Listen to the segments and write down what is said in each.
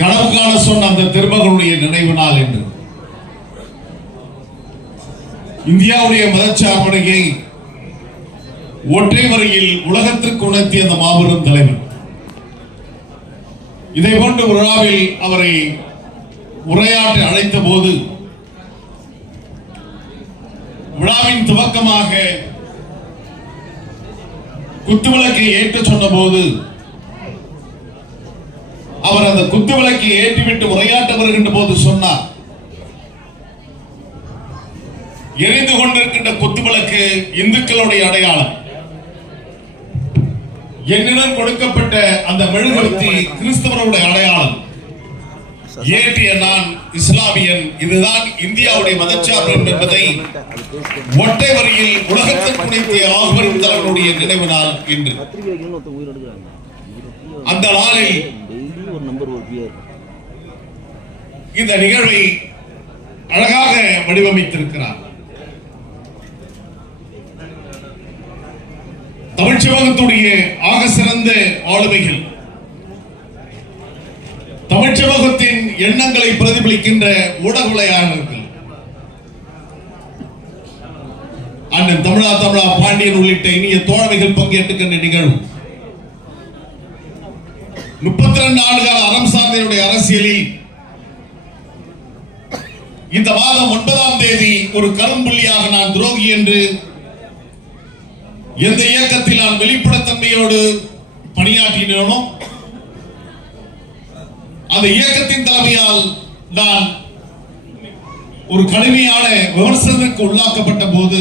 கனவு காண சொன்ன அந்த திருமகனுடைய நினைவு நாள் என்று இந்தியாவுடைய மதச்சார்பனையை ஒற்றை வரையில் உலகத்திற்கு உணர்த்திய அந்த மாபெரும் தலைவர். இதை போன்ற விழாவில் அவரை உரையாற்ற அழைத்த போது விழாவின் துவக்கமாக குத்துவிளக்கை ஏற்ற சொன்ன போது அவர் அந்த குத்துவிளக்கை ஏற்றிவிட்டு உரையாற்ற வருகின்ற போது சொன்னார், எரிந்து கொண்டிருக்கின்ற குத்துவிளக்கு இந்துக்களுடைய அடையாளம். என்னிடம் கொடுக்கப்பட்ட அந்த மெழுகுவர்த்தி கிறிஸ்தவர்களுடைய அடையாளம். ஏற்றிய நான் இஸ்லாமியன். இதுதான் இந்தியாவுடைய மதச்சார்பு என்பதை ஒற்றை வரியில் உலகத்திற்கு உணர்த்திய ஆகவரும் தலைவருடைய நினைவு நாள் இன்று. அந்த நாளில் இந்த நிகழ்வை அழகாக வடிவமைத்திருக்கிறார். தமிழ் சமூகத்துடைய ஆக சிறந்த ஆளுமைகள், தமிழ் சமூகத்தின் எண்ணங்களை பிரதிபலிக்கின்ற ஊடகவியலாளர்கள், அண்ணன் தமிழா பாண்டியன் உள்ளிட்ட இனிய தோழமைகள் பங்கேற்றுக்கின்ற நிகழ்வு. 32 ஆண்டுகால அறம் சார்ந்தவருடைய அரசியலில் இந்த மாதம் 9ஆம் தேதி ஒரு கரும்புள்ளியாக நான் துரோகி என்று எந்த இயக்கத்தில் நான் வெளிப்படைத்தன்மையோடு பணியாற்றினோனோ அந்த இயக்கத்தின் தலைமையால் நான் ஒரு கடுமையான விமர்சனத்திற்கு உள்ளாக்கப்பட்ட போது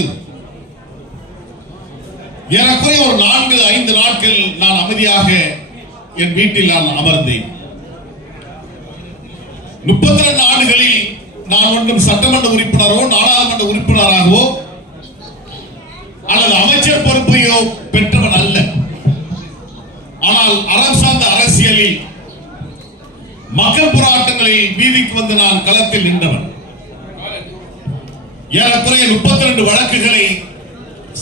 ஏறக்குறைய ஒரு 4-5 நாட்கள் நான் அமைதியாக என் வீட்டில் நான் அமர்ந்தேன். 32 ஆண்டுகளில் நான் ஒன்றும் சட்டமன்ற உறுப்பினரோ நாடாளுமன்ற உறுப்பினராகவோ அல்லது அமைச்சர் பொறுப்பையோ பெற்றவன் அல்ல. ஆனால் அறம் சார்ந்த அரசியலில் மக்கள் போராட்டங்களில் வீதிக்கு வந்து நான் களத்தில் நின்றவன். ஏறக்குறைய 32 வழக்குகளை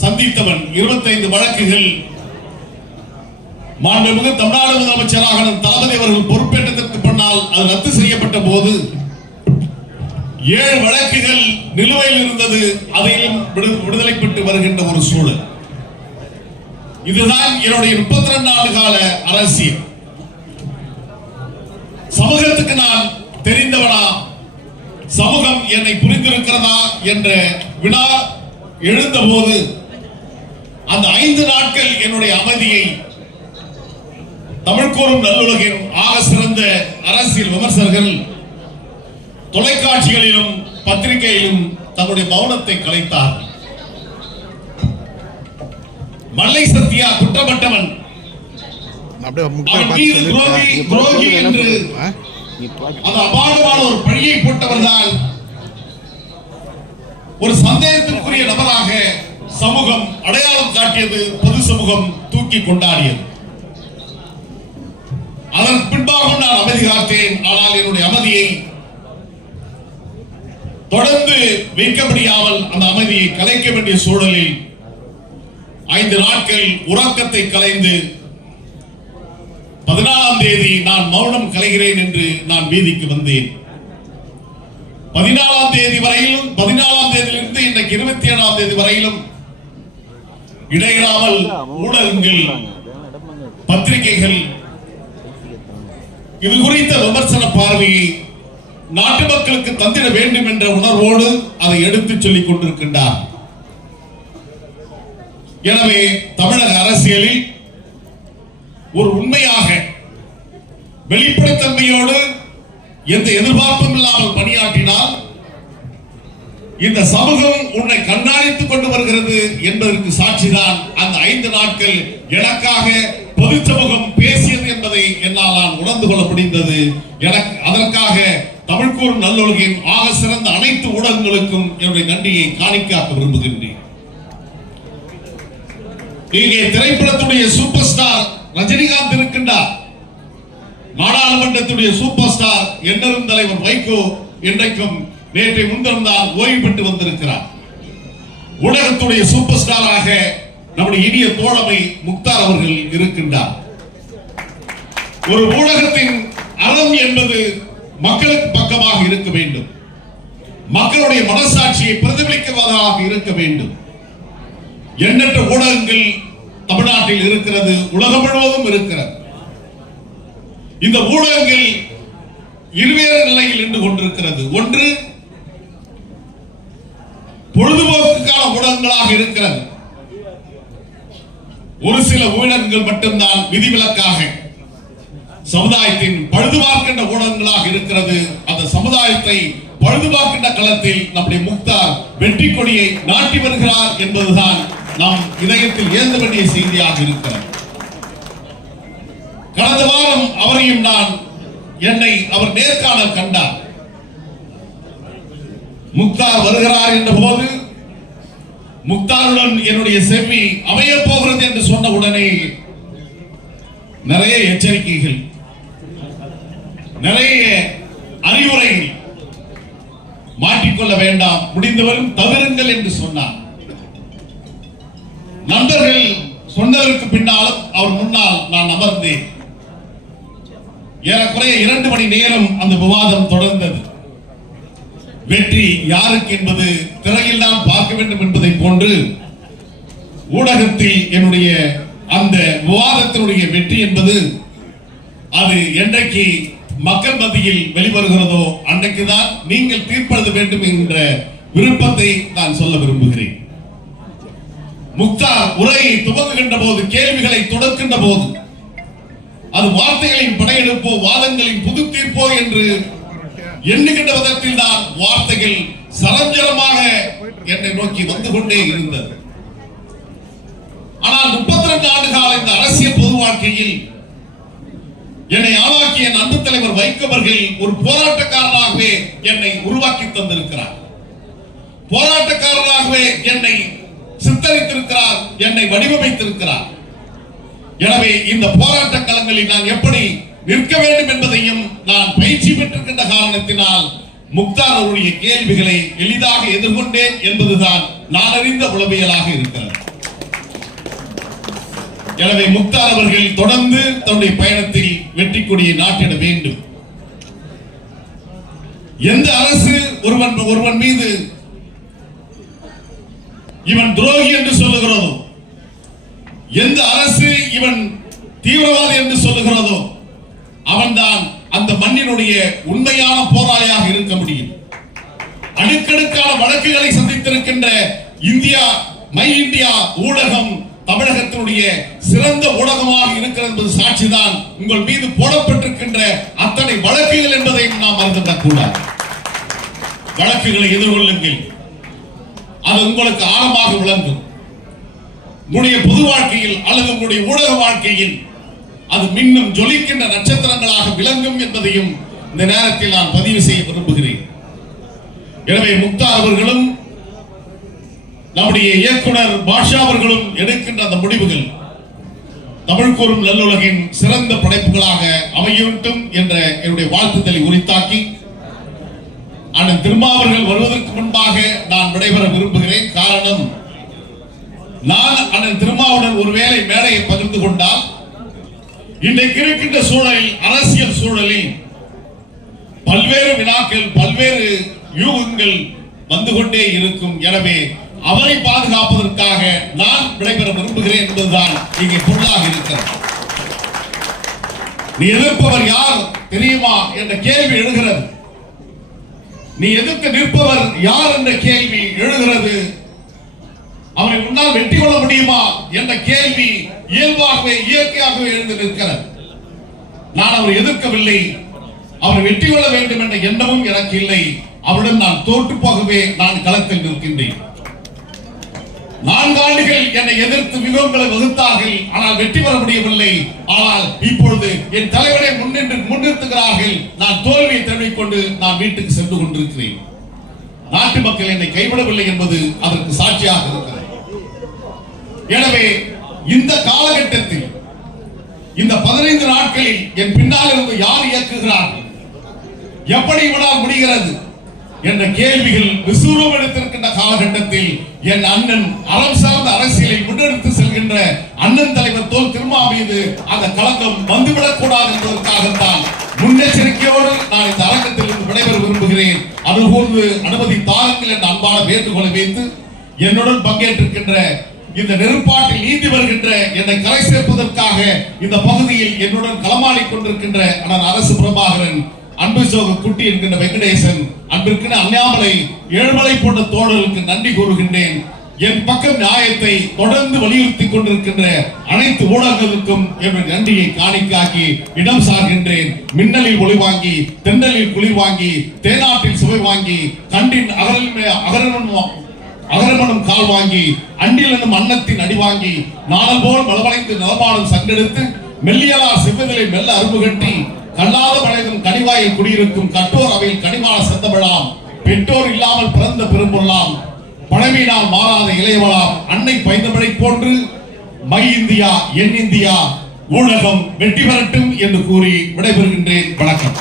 சந்தித்தவன். 25 வழக்குகள் மாண்புமிகு தமிழ்நாடு முதலமைச்சராக தளபதி அவர்கள் பொறுப்பேற்றதற்கு பின்னால் அது ரத்து செய்யப்பட்ட போது 7 வழக்குகள் நிலுவையில் இருந்தது. அதையும் விடுதலை பெற்று வருகின்ற ஒரு சூழல். இதுதான் என்னுடைய 32 ஆண்டு கால அரசியல். சமூகத்துக்கு நான் தெரிந்தவனா, சமூகம் என்னை புரிந்திருக்கிறதா என்ற வினா எழுந்த போது அந்த 5 நாட்கள் என்னுடைய அமைதியை தமிழ் கூறும் நல்லுலகின் ஆக சிறந்த அரசியல் விமர்சகர்கள் தொலைக்காட்சிகளிலும் பத்திரிகையிலும் தன்னுடைய மௌனத்தை கலைத்தார்கள். மல்லை சத்யா குற்றப்பட்டவன், துரோகி என்று அந்த அபாரமான ஒரு பழியை போட்டவர்தான் ஒரு சந்தேகத்திற்குரிய நபராக சமூகம் அடையாளம் காட்டியது. பொது சமூகம் தூக்கி கொண்டாடியது. அதன் பின்பாக நான் அமைதி காத்தேன். ஆனால் என்னுடைய அமைதியை தொடர்ந்து வைக்க முடியாமல் அந்த அமைதியை கலைக்க வேண்டிய சூழலில் 5 நாட்கள் உறக்கத்தை கலைந்து 14ஆம் தேதி நான் மௌனம் கலைகிறேன் என்று நான் வீதிக்கு வந்தேன். 14ஆம் தேதி வரையிலும் 14ஆம் தேதியிலிருந்து இன்றைக்கு 27ஆம் தேதி வரையிலும் இடையிடாமல் ஊடகங்கள், பத்திரிகைகள் இது குறித்த விமர்சன பார்வையை நாட்டு மக்களுக்கு தந்திட வேண்டும் என்ற உணர்வோடு அதை எடுத்துச் சொல்லிக் கொண்டிருக்கின்றார். எனவே தமிழக அரசியலில் ஒரு உண்மையாக வெளிப்படைத்தன்மையோடு எந்த எதிர்பார்ப்பும் இல்லாமல் பணியாற்றினால் இந்த சமூகம் உன்னை கண்காணித்துக் கொண்டு வருகிறது என்பதற்கு சாட்சிதான் அந்த 5 நாட்கள் எனக்காக பொது சமூகம் பேசியது என்பதை என்னால் நான் உணர்ந்து கொள்ள முடிந்தது. எனக்கு அதற்காக தமிழ் கூறும் நல்லுலகின் ஆக சிறந்த அனைத்து ஊடகங்களுக்கும் என்னுடைய நன்றியை காணிக்காக்க விரும்புகின்றேன். இங்கே திரைப்படத்துடைய சூப்பர் ஸ்டார் ரஜினிகாந்த் இருக்கின்றார். நாடாளுமன்றத்துடைய சூப்பர் ஸ்டார் எண்ணரும் தலைவர் வைகோ இன்றைக்கும் நேற்றை முன்தினம் ஓய்வு பெற்று வந்திருக்கிறார். ஊடகத்துடைய சூப்பர் ஸ்டாராக நம்முடைய இனிய தோழமை முக்தார் அவர்கள் இருக்கின்றார். ஒரு ஊடகத்தின் அறம் என்பது மக்களுக்கு பக்கமாக இருக்க வேண்டும், மக்களுடைய மனசாட்சியை பிரதிபலிப்பதாக இருக்க வேண்டும். எண்ணற்ற ஊடகங்கள் தமிழ்நாட்டில் இருக்கிறது, உலகம் முழுவதும் இருக்கிறது. இந்த ஊடகங்கள் இருவேறு நிலையில் நின்று கொண்டிருக்கிறது. ஒன்று பொழுதுபோக்குக்கான ஊடகங்களாக இருக்கிறது. ஒரு சில ஊடகங்கள் மட்டும்தான் விதிவிலக்காக சமுதாயத்தின் பழுதுபார்க்கின்ற ஊடகங்களாக இருக்கிறது. அந்த சமுதாயத்தை பழுதுபார்க்கின்ற களத்தில் நம்முடைய முக்தார் வெற்றி கொடியை நாட்டி வருகிறார் என்பதுதான் நாம் இதயத்தில் ஏந்த வேண்டிய செய்தியாக இருக்கிறது. கடந்த வாரம் அவரையும் என்னை அவர் நேர்காணல் கண்டார். முக்தார் வருகிறார் என்ற போது முக்தாருடன் என்னுடைய செவி அமைய போகிறது என்று சொன்ன உடனே நிறைய எச்சரிக்கைகள், நிறைய அறிவுரைகள், மாற்றிக்கொள்ள வேண்டாம், முடிந்தவரும் தவிருங்கள் என்று சொன்னார். நண்பர்கள் சொன்னதற்கு பின்னாலும் அவர் முன்னால் நான் அமர்ந்தேன். ஏறக்குறைய 2 மணி நேரம் அந்த விவாதம் தொடர்ந்தது. வெற்றி யாருக்கு என்பது திரையில் தான் பார்க்க வேண்டும் என்பதை போன்று ஊடகத்தில் என்னுடைய அந்த விவாதத்தினுடைய வெற்றி என்பது அது என்றைக்கு மக்கள் மத்தியில் வெளிவருகிறதோ அன்றைக்குதான் நீங்கள் தீர்ப்பெழுத வேண்டும் என்ற விருப்பத்தை நான் சொல்ல விரும்புகிறேன். முக்தார் உரையை துவங்குகின்ற போது, கேள்விகளை தொடர்கின்ற போது, அது வார்த்தைகளின் படையெடுப்போ வாதங்களின் புது தீர்ப்போ என்று எண்ணுகின்ற விதத்தில் தான் வார்த்தைகள் சரஞ்சரமாக என்னை நோக்கி வந்து கொண்டே இருந்தது. ஆனால் 32 ஆண்டு கால இந்த அரசியல் பொது வாழ்க்கையில் என்னை ஆளாக்கிய என் அன்பு தலைவர் வைக்கவர்கள் ஒரு போராட்டக்காரராகவே என்னை உருவாக்கி தந்திருக்கிறார். போராட்டக்காரராகவே என்னை சித்தரித்திருக்கிறார், என்னை வடிவமைத்திருக்கிறார். எனவே இந்த போராட்ட களங்களில் நான் எப்படி நிற்க வேண்டும் என்பதையும் நான் பயிற்சி பெற்றிருக்கின்ற காரணத்தினால் முக்தார் அவருடைய கேள்விகளை எளிதாக எதிர்கொண்டேன் என்பதுதான் நான் அறிந்த உளவியலாக இருக்கிறது. எனவே முக்தார் அவர்கள் தொடர்ந்து தன்னுடைய பயணத்தில் வெற்றி கொடியை நாட்டிட வேண்டும். எந்த அரசு ஒருவன் மீது இவன் துரோகி என்று சொல்லுகிறதோ, எந்த அரசு இவன் தீவிரவாதி என்று சொல்லுகிறதோ, அவன்தான் அந்த மண்ணினுடைய உண்மையான போராளியாக இருக்க முடியும். அடுக்கடுக்கான வழக்குகளை சந்தித்திருக்கின்ற இந்தியா மை இந்தியா ஊடகம் தமிழகத்தினுடைய சிறந்த ஊடகமாக இருக்கிறது என்பது சாட்சிதான். உங்கள் மீது போடப்பட்டிருக்கின்ற அத்தனை வழக்குகள் என்பதை நாம் மறந்துவிடக் கூடாது. வழக்குகளை எதிர்கொள்ளுங்கள், அது உங்களுக்கு ஆழமாக விளங்கும். உங்களுடைய பொது வாழ்க்கையில் அல்லது உங்களுடைய ஊடக வாழ்க்கையில் அது மின்னும் ஜொலிக்கின்ற நட்சத்திரங்களாக விளங்கும் என்பதையும் இந்த நேரத்தில் நான் பதிவு செய்ய விரும்புகிறேன். எனவே முக்தார் அவர்களும் நம்முடைய இயக்குனர் பாஷா அவர்களும் எடுக்கின்ற அந்த முடிவுகள் தமிழ் கூறும் நல்லுலகின் சிறந்த படைப்புகளாக அமையட்டும் என்ற என்னுடைய வாழ்த்துதலை உரித்தாக்கி, அண்ணன் திருமாவர்கள் வருவதற்கு முன்பாக நான் விடைபெற விரும்புகிறேன். காரணம், நான் அண்ணன் திருமாவுடன் ஒருவேளை மேடையை பகிர்ந்து கொண்டால் இன்றைக்கு இருக்கின்ற சூழலில், அரசியல் சூழலில் பல்வேறு வினாக்கள், பல்வேறு யூகங்கள் வந்து கொண்டே இருக்கும். எனவே அவரை பாதுகாப்பதற்காக நான் விடைபெற விரும்புகிறேன் என்பதுதான் இங்கே பொருளாக இருக்கிறது. நீ எதிர்ப்பவர் யார் தெரியுமா என்ற கேள்வி எழுகிறது. நீ எதிர்த்து நிற்பவர் யார் என்ற கேள்வி எழுகிறது. அவரை முன்னால் வெற்றி கொள்ள முடியுமா என்ற கேள்வி இயல்பாகவே இயற்கையாகவே எழுந்து நிற்கிறது. நான் அவரை எதிர்க்கவில்லை, அவரை வெற்றி கொள்ள வேண்டும் என்ற எண்ணமும் எனக்கு இல்லை. அவருடன் நான் தோற்று போகவே நான் களத்தில் நிற்கின்றேன். 4 ஆண்டுகள் என்னை எதிர்த்து வியூகங்களை வகுத்தார்கள், ஆனால் வெற்றி பெற முடியவில்லை. ஆனால் இப்பொழுது என் தலைவரை முன்னிறுத்துகிறார்கள். நான் தோல்வியை தழுவிக்கொண்டு நான் வீட்டுக்கு சென்று கொண்டிருக்கிறேன். நாட்டு மக்கள் என்னை கைவிடவில்லை என்பது அதற்கு சாட்சியாக இருக்கிறது. எனவே இந்த காலகட்டத்தில், இந்த 15 நாட்களில் என் பின்னால் இருந்து யார் இயக்குகிறார்கள், எப்படி இவனால் முடிகிறது என்ற கேள்விகள் விசுவரம் எடுத்திருக்கின்ற காலகட்டத்தில் என் அண்ணன் அறம் சார்ந்த அரசியலை முன்னெடுத்து செல்கின்ற அண்ணன் தலைவர் தோல் திருமா மீது அந்த கலக்கம் வந்துவிடக் கூடாது என்பதற்காகத்தான் முன்னெச்சரிக்கையோடு முன்பு அனுமதி தாருங்கள் என்ற அன்பான வேண்டுகோளை வைத்து என்னுடன் பங்கேற்றிருக்கின்ற இந்த நெருப்பாட்டில் நீந்தி வருகின்ற என்னை கரை சேர்ப்பதற்காக இந்த பகுதியில் என்னுடன் களமாடிக் கொண்டிருக்கின்ற அண்ணன் அரசு பிரபாகரன், அன்பு சோக குட்டி என்கின்ற வெங்கடேசன், அன்பிற்கிற அண்ணாமலை, ஏழுமலை போன்ற தோழர்களுக்கு நன்றி கூறுகின்றேன். என் பக்கம் நியாயத்தை தொடர்ந்து வலியுறுத்தி கொண்டிருக்கின்ற அனைத்து ஊடகங்களுக்கும் என்னுடைய நன்றியை காணிக்காக்கி இடம் சார்கின்றேன். மின்னலில் ஒளி வாங்கி, தென்றலில் குளிர் வாங்கி, தேனாட்டில் சுவை வாங்கி, கண்டின் அகரமனும் கால் வாங்கி, அண்டில் என்னும் அன்னத்தின் அடி வாங்கி, நாடல் போல் பலவளைந்து நலபாடும் சங்கெடுத்து, மெல்லியலார் செவ்வதிலை மெல்ல அரும்பு கட்டி, கல்லாத மனிதன் கனிவாயில் குடியிருக்கும் கட்டோர் அவையில் கனிமான செந்தமிழாம், பெற்றோர் இல்லாமல் பிறந்த பெரும்பொருளாம், பழமையினால் மாறாத இளையவளாம், அன்னை பைந்தமிழை போன்று மை இந்தியா என் இந்தியா ஊடகம் வெற்றி பெறட்டும் என்று கூறி விடைபெறுகின்றேன். வணக்கம்.